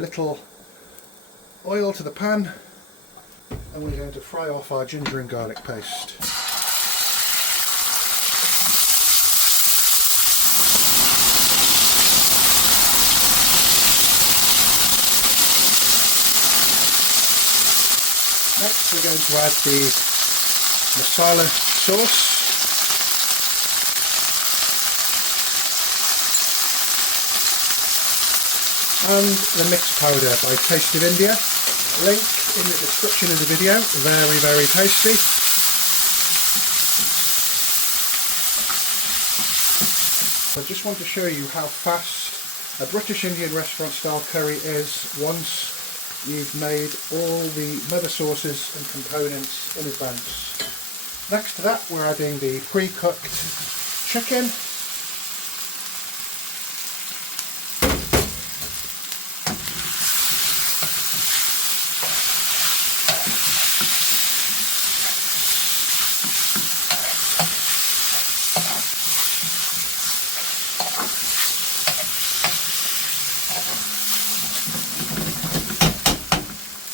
Little oil to the pan, and we're going to fry off our ginger and garlic paste. Next we're going to add the masala sauce. And the mixed powder by Taste of India. Link in the description of the video. Very, very tasty. I just want to show you how fast a British Indian restaurant style curry is once you've made all the mother sauces and components in advance. Next to that we're adding the pre-cooked chicken.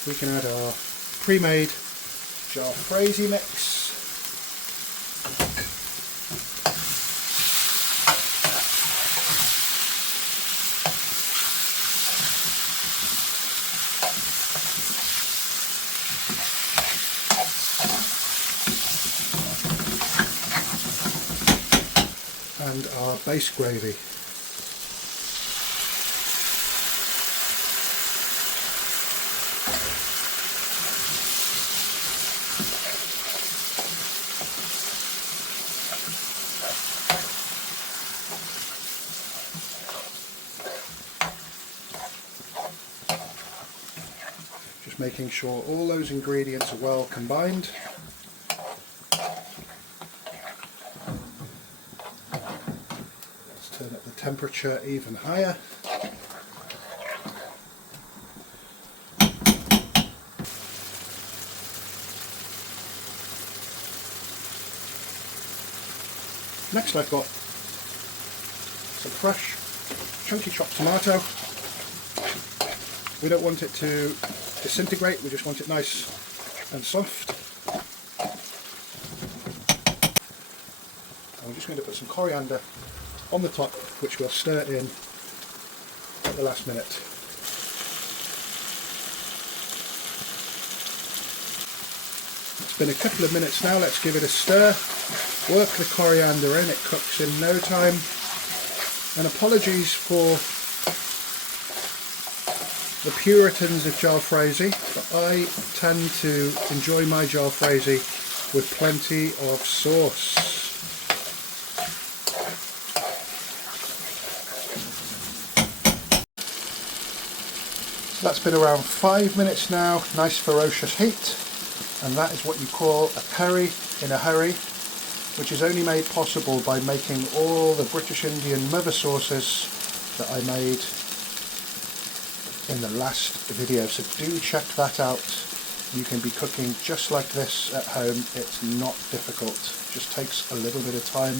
We can add our pre-made Jalfrezi mix. And our base gravy. Just making sure all those ingredients are well combined. Let's turn up the temperature even higher. Next I've got some fresh chunky chopped tomato. We don't want it to disintegrate, we just want it nice and soft. And we're just going to put some coriander on the top, which we'll stir in at the last minute. It's been a couple of minutes now, let's give it a stir. Work the coriander in, it cooks in no time. And apologies for the puritans of Jalfrezi, but I tend to enjoy my Jalfrezi with plenty of sauce. So that's been around 5 minutes now, nice ferocious heat, and that is what you call a curry in a hurry, which is only made possible by making all the British Indian mother sauces that I made in the last video, so do check that out. You can be cooking just like this at home. It's not difficult, it just takes a little bit of time.